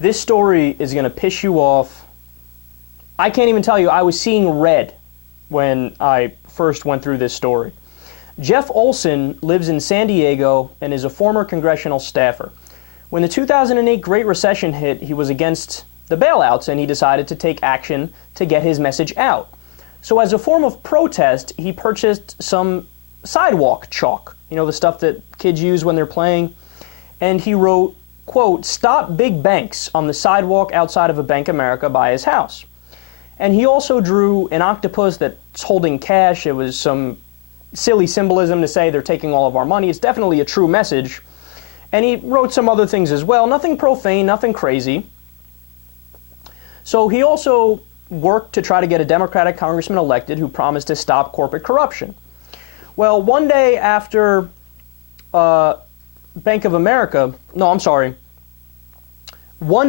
This story is going to piss you off. I can't even tell you, I was seeing red when I first went through this story. Jeff Olson lives in San Diego and is a former congressional staffer. When the 2008 Great Recession hit, he was against the bailouts and he decided to take action to get his message out. So as a form of protest, he purchased some sidewalk chalk, you know, the stuff that kids use when they're playing, and he wrote, quote, "Stop big banks" on the sidewalk outside of a Bank of America by his house. And he also drew an octopus that's holding cash. It was some silly symbolism to say they're taking all of our money. It's definitely a true message. And he wrote some other things as well. Nothing profane, nothing crazy. So he also worked to try to get a Democratic congressman elected who promised to stop corporate corruption. Well, one day after one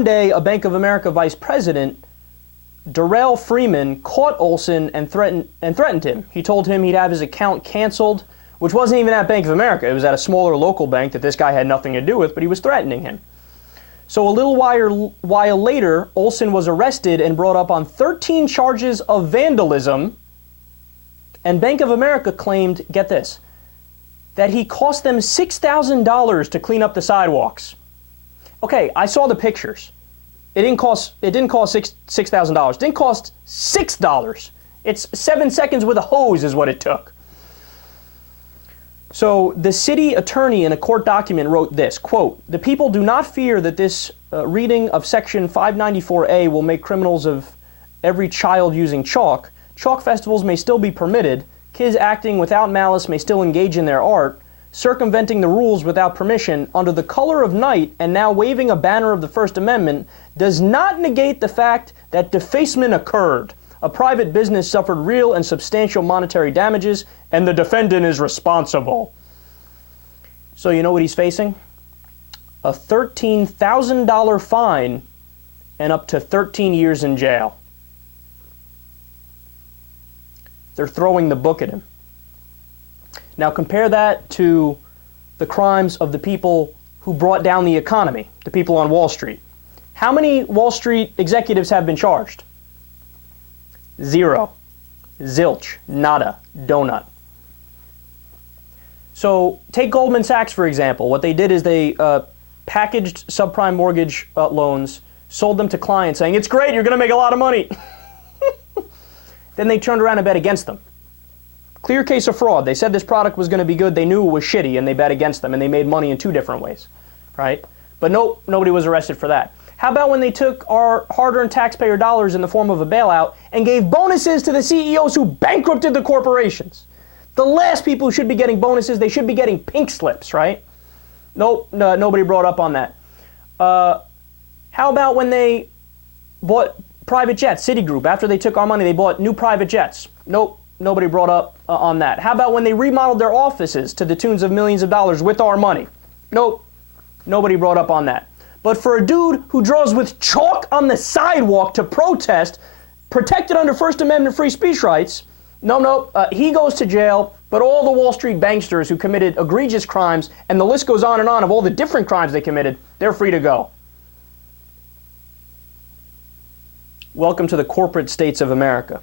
day a Bank of America vice president, Darrell Freeman, caught Olson and threatened him. He told him he'd have his account canceled, which wasn't even at Bank of America. It was at a smaller local bank that this guy had nothing to do with, but he was threatening him. So a little while later, Olson was arrested and brought up on 13 charges of vandalism, and Bank of America claimed, get this, that he cost them $6,000 to clean up the sidewalks. Okay, I saw the pictures. It didn't cost $6,000. It didn't cost $6. It's 7 seconds with a hose is what it took. So the city attorney in a court document wrote this, quote, "The people do not fear that this reading of Section 594A will make criminals of every child using chalk. Chalk festivals may still be permitted. Kids acting without malice may still engage in their art. Circumventing the rules without permission under the color of night and now waving a banner of the First Amendment does not negate the fact that defacement occurred. A private business suffered real and substantial monetary damages, and the defendant is responsible." So you know what he's facing? A $13,000 fine and up to 13 years in jail. They're throwing the book at him. Now compare that to the crimes of the people who brought down the economy, the people on Wall Street. How many Wall Street executives have been charged? Zero. Zilch. Nada. Donut. So take Goldman Sachs, for example. What they did is they packaged subprime mortgage loans, sold them to clients saying, "It's great, you're going to make a lot of money." Then they turned around and bet against them. Clear case of fraud. They said this product was going to be good. They knew it was shitty, and they bet against them, and they made money in two different ways, right? But nope, nobody was arrested for that. How about when they took our hard-earned taxpayer dollars in the form of a bailout and gave bonuses to the CEOs who bankrupted the corporations? The last people who should be getting bonuses, they should be getting pink slips, right? Nope, no, nobody brought up on that. How about when they bought private jets, Citigroup, after they took our money, they bought new private jets? Nope, nobody brought up on that. How about when they remodeled their offices to the tunes of millions of dollars with our money? Nope, nobody brought up on that. But for a dude who draws with chalk on the sidewalk to protest, protected under First Amendment free speech rights, he goes to jail, but all the Wall Street banksters who committed egregious crimes, and the list goes on and on of all the different crimes they committed, they're free to go. Welcome to the corporate states of America.